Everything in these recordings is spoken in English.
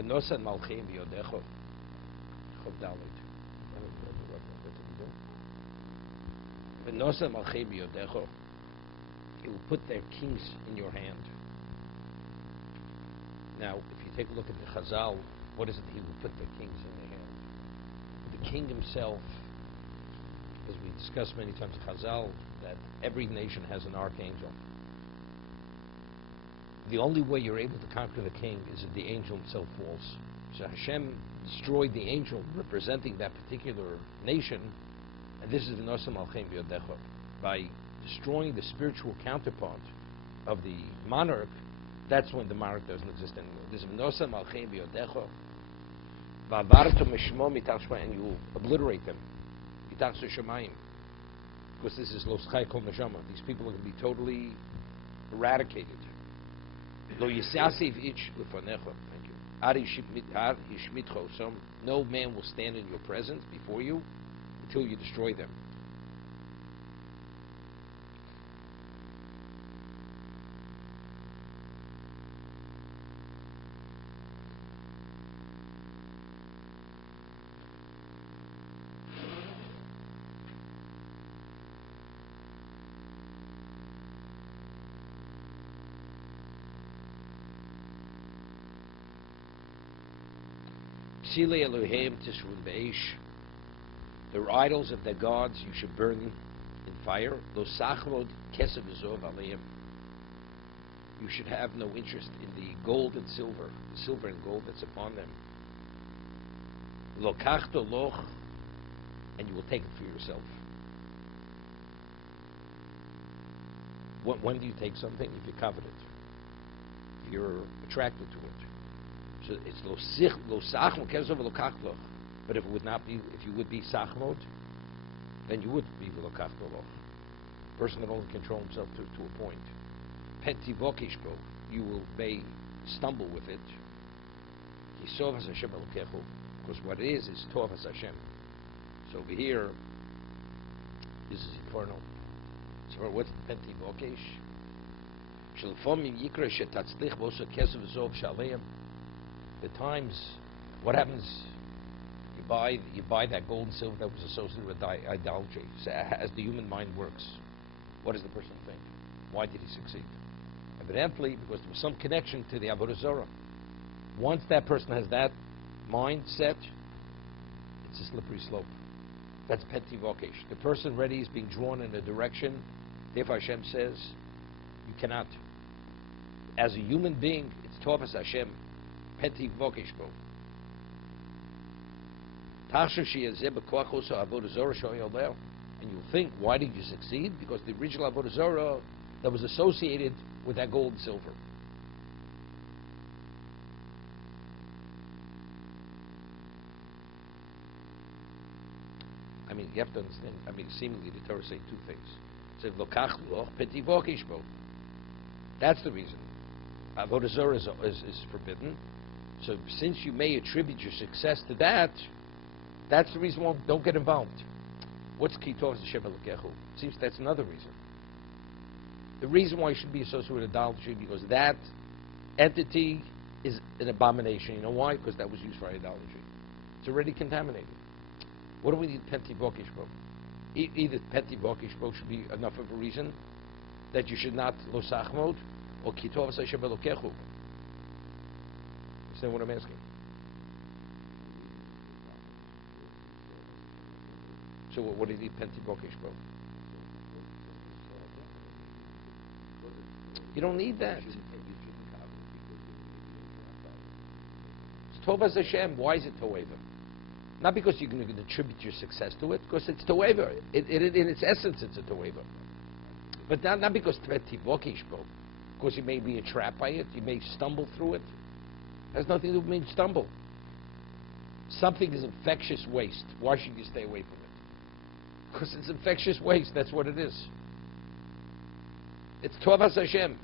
V'nosan malchim v'yodecho. Chov dalit. V'nosan malchim v'yodecho. He will put their kings in your hand. Now, if you take a look at the Chazal, what is it he will put their kings in their hand? The king himself, as we discussed many times in Chazal, that every nation has an archangel. The only way you're able to conquer the king is if the angel himself falls. So Hashem destroyed the angel representing that particular nation, and this is the Nosam Alchem B'Yodecho. By destroying the spiritual counterpart of the monarch, that's when the monarch doesn't exist anymore. This is Nosam Alchem B'Yodecho. Va'avarto mishmo mitach shmayim, and you will obliterate them. Mitach shemayim. Because this is Los Chai Kol Neshama. These people are going to be totally eradicated. Lo yisasiv ich lefanecha. Thank you. Ar yishmitcho. No man will stand in your presence before you until you destroy them. Their idols of their gods you should burn in fire. You should have no interest in the gold and silver, the silver and gold that's upon them. And you will take it for yourself. When do you take something? If you covet it, if you're attracted to it. So it's lo sachmod kesov lo kachloch. But if it would not be, if you would be sachmod, then you would be lo kachloch. Person can only control himself to a point. Penti vokishbo, you may stumble with it. Kisov has Hashem elokechu, because what it is tov has Hashem. So over here, this is eternal. So what's the penti vokish? Shalfomim yikra shetatzlich vosa kesov zov shaleim. The times, what happens? You buy that gold and silver that was associated with idolatry. So as the human mind works, what does the person think? Why did he succeed? Evidently, because there was some connection to the Avodah Zarah. Once that person has that mindset, it's a slippery slope. That's Peti Vokesh. The person ready is being drawn in a direction. Therefore Hashem says, you cannot. As a human being, it's Tovas Hashem. Peti Vokesh Bo. And you'll think, why did you succeed? Because the original Avodah Zarah that was associated with that gold and silver. I mean, you have to understand. I mean, seemingly the Torah say two things. It says, "Lokach loch peti vokish bo." That's the reason. Avodah Zarah is forbidden. So since you may attribute your success to that, that's the reason why don't get involved. What's Kitov Hashem Elokechu? Seems that's another reason. The reason why you should be associated with idolatry because that entity is an abomination. You know why? Because that was used for idolatry. It's already contaminated. What do we need Penti Bokish Bo? Either Penti Bokish Bo should be enough of a reason that you should not Lo Sachmod or Kitov Hashem Elokechu. Understand what I'm asking? So what do you need Penti Bokish Bo? You don't need that. It's Tovas Hashem. Why is it Toeva? Not because you're going to attribute your success to it, because it's Toeva. In its essence, it's a Toeva. But not because Peti Bokish Bo, because you may be entrapped by it, you may stumble through it. It has nothing to do with stumble. Something is infectious waste. Why should you stay away from it? Because it's infectious waste. That's what it is. It's Tovas Hashem.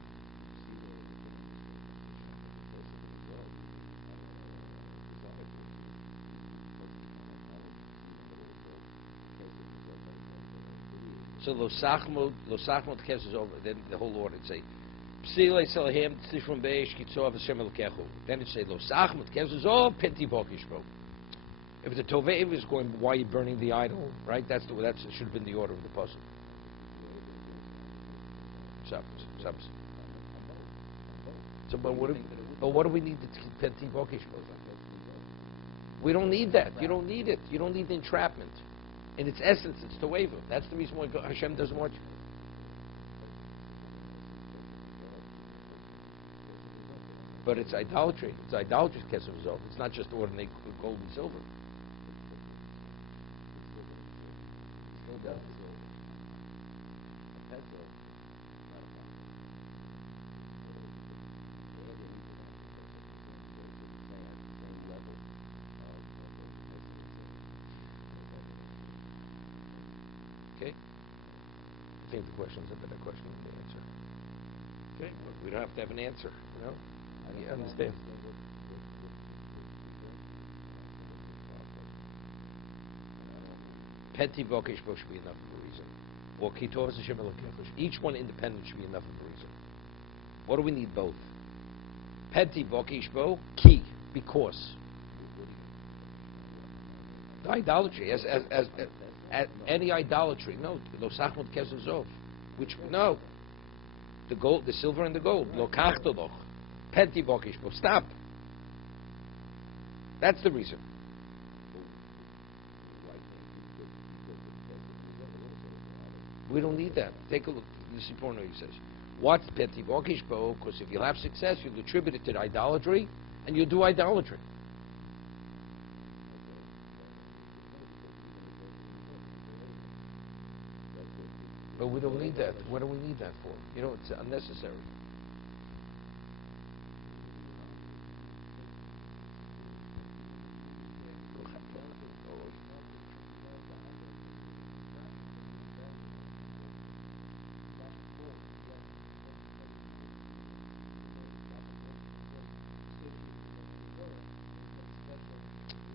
So Lo Sachmod Kes is over. Then the whole order would say, Psilei Salahim Tzishron Beish Kitzov Hashem Elokechu. Then it say Lo Sachmut Kezuzov Penti Bokishbo. If the Tovei is going, why are you burning the idol? Right? That should have been the order of the puzzle. Subs. So, but what do we need the Penti Bokishbo? We don't need that. You don't need it. You don't need the entrapment. In its essence, it's Toveva. That's the reason why Hashem doesn't want you. But it's idolatry. It's idolatrous kesef zov. It's not just ordinary gold and silver. Okay? I think the question's a better question than the answer. Okay? But we don't have to have an answer, you know? You understand? Penti Bokish should be enough of a reason. Or Kitovas Hashem Elokechush. Each one independent should be enough of a reason. What do we need both? Penti Bokish Bo, key, because. The idolatry, as any idolatry, no Sachmut Kesuzov, which, no. The gold, the silver and the gold. Lo kachtoloch. Penti Bokish Bo. Stop. That's the reason. We don't need that. Take a look. This is important. He says, "What's Penti Bokish Bo?" Because if you'll have success, you'll attribute it to idolatry, and you'll do idolatry. But we don't need that. What do we need that for? You know, it's unnecessary.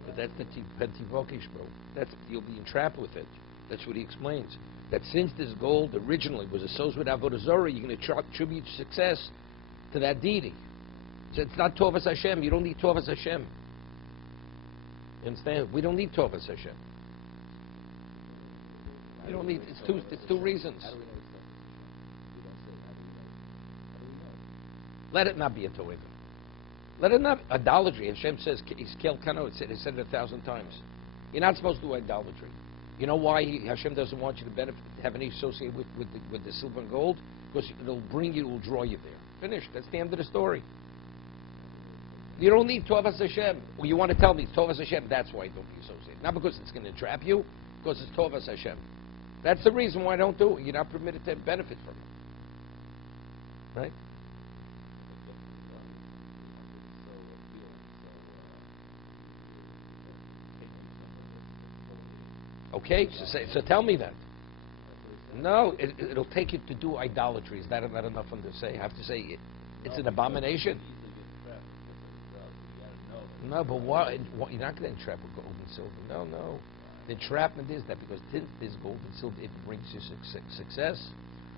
But that's the Penti Bokish Bo. You'll be entrapped with it. That's what he explains. That since this gold originally was associated with Avodah Zarah, you're going to attribute success to that deity. So it's not Tovas Hashem. You don't need Tovas Hashem. You understand? We don't need Tovas Hashem. You don't need. It's two reasons. Let it not be a Tovah. Let it not idolatry. Hashem says he's killed Kano. He said it 1,000 times. You're not supposed to do idolatry. You know why Hashem doesn't want you to have any associated with the silver and gold? Because it'll draw you there. Finished. That's the end of the story. You don't need Tovas Hashem. Well, you want to tell me Tovas Hashem, that's why don't be associated. Not because it's going to trap you, because it's Tovas Hashem. That's the reason why I don't do it. You're not permitted to benefit from it. Right? Okay, so tell me that. No, it'll take you to do idolatry. Is that not enough for them to say? I have to say it's an abomination. No, but what? You're not going to entrap with gold and silver. No. The entrapment is that because this gold and silver, it brings you success.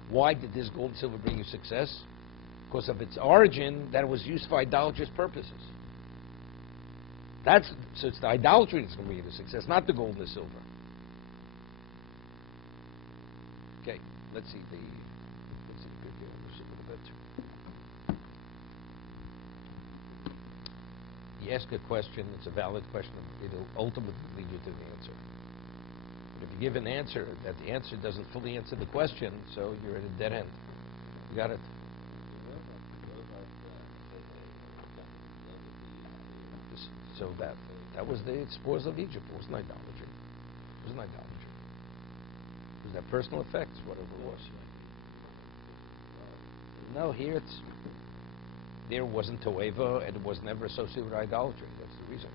Why did this gold and silver bring you success? Because of its origin, that it was used for idolatrous purposes. So it's the idolatry that's going to bring you the success, not the gold and the silver. Okay, let's see the good deal. Let's look at the bit. You ask a question, it's a valid question, it'll ultimately lead you to the answer. But if you give an answer, that the answer doesn't fully answer the question, so you're at a dead end. You got it? So that was the spoils of Egypt. It wasn't idolatry. It wasn't idolatry. It was their personal effects, whatever it was. No, there wasn't Toeva, and it was never associated with idolatry. That's the reason.